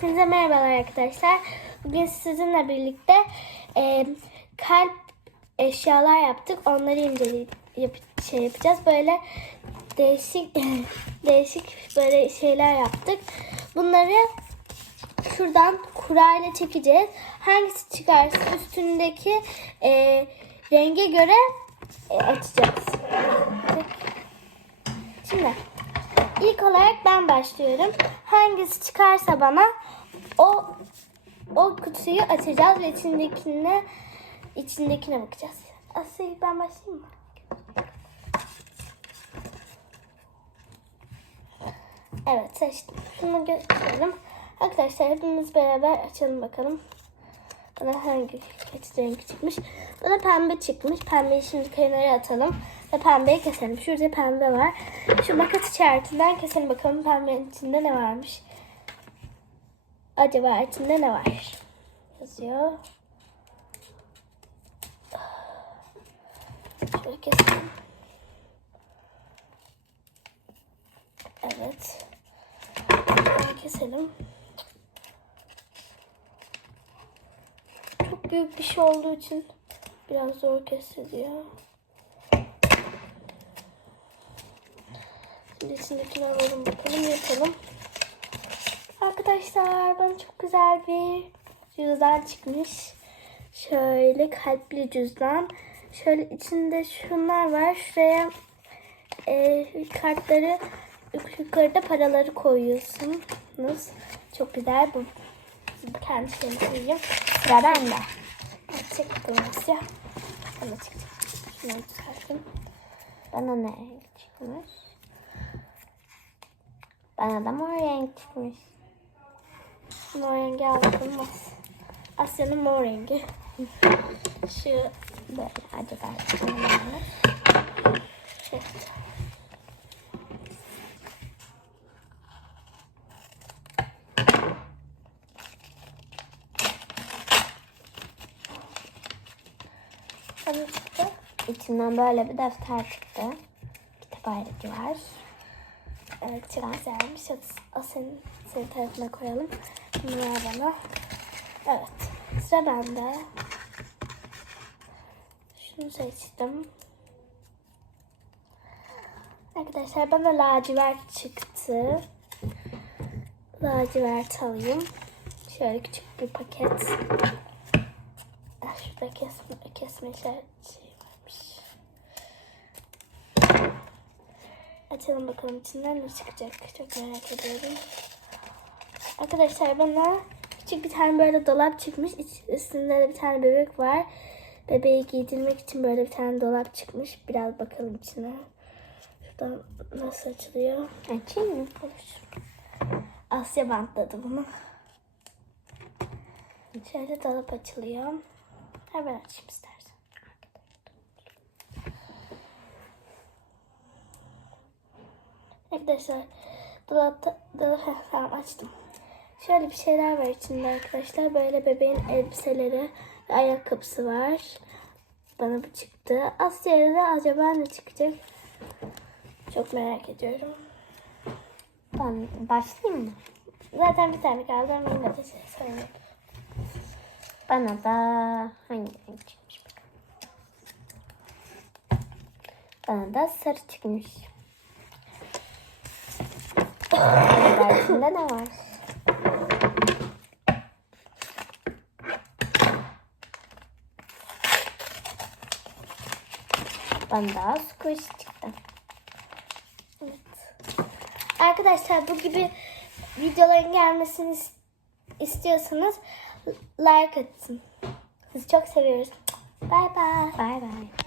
Hepinize merhabalar arkadaşlar. Bugün sizinle birlikte e, kalp eşyalar yaptık. Onları inceleyip şey yapacağız. Böyle değişik değişik böyle şeyler yaptık. Bunları şuradan kurayla çekeceğiz. Hangisi çıkarsa üstündeki e, renge göre e, açacağız. Şimdi ilk olarak ben başlıyorum. Hangisi çıkarsa bana o o kutuyu açacağız ve içindekine içindekine bakacağız. Asıl ilk ben başlayayım mı? Evet seçtim. Şunu gösterelim. Arkadaşlar hepimiz beraber açalım bakalım. Bana hangi keçi çıkmış? Bana pembe çıkmış. Pembeyi şimdi kenara atalım. Ve pembeyi keselim. Şurada pembe var. Şu makas işaretinden keselim bakalım pembenin içinde ne varmış. Acaba içinde ne var? Yazıyor. Şöyle keselim. Evet. Keselim. Çok büyük bir şey olduğu için biraz zor kesiliyor. Şimdi içindekini alalım bakalım yapalım. Arkadaşlar bana çok güzel bir cüzdan çıkmış. Şöyle kalpli cüzdan. Şöyle içinde şunlar var. Şuraya e, kartları yukarıda paraları koyuyorsunuz. Çok güzel. Bu kendi şeyimi koyayım. Sıra bende. Çıktım ya. Bana çıktı. Şunu çıkartayım. Bana ne renk çıkmış? Bana da mor renk çıkmış. Mor rengi alınmaz. Asya'nın mor rengi. Şu böyle acaba ne çıktı. İçinden böyle bir defter çıktı. Kitap ayrıcı var. Evet çok güzelmiş. O senin, senin tarafına koyalım. Bunu ver bana. Evet. Sıra bende. Şunu seçtim. Arkadaşlar bana lacivert çıktı. Lacivert alayım. Şöyle küçük bir paket. Ah, Varmış. Açalım bakalım içinden ne çıkacak. Çok merak ediyorum. Arkadaşlar bana küçük bir tane böyle dolap çıkmış. Üstünde de bir tane bebek var. Bebeği giydirmek için böyle bir tane dolap çıkmış. Biraz bakalım içine. Şuradan nasıl açılıyor? Açayım mı? Olur. Asya bantladı bunu. Şöyle dolap açılıyor. Hemen açayım istersen. Arkadaşlar dolapta dolap tamam açtım. Şöyle bir şeyler var içinde arkadaşlar. Böyle bebeğin elbiseleri ayakkabısı var. Bana bu çıktı. Asya'ya da acaba ne çıkacak? Çok merak ediyorum. Ben başlayayım mı? Zaten bir tane kaldı ama yine de şey söyleyeyim. Bana da hangi renk çıkmış bakalım. Bana da sarı çıkmış. İçinde ne var? Bana da squish çıktı. Evet. Arkadaşlar bu gibi videoların gelmesini is- istiyorsanız like atın. Sizi çok seviyoruz. Bye bye. Bay bay.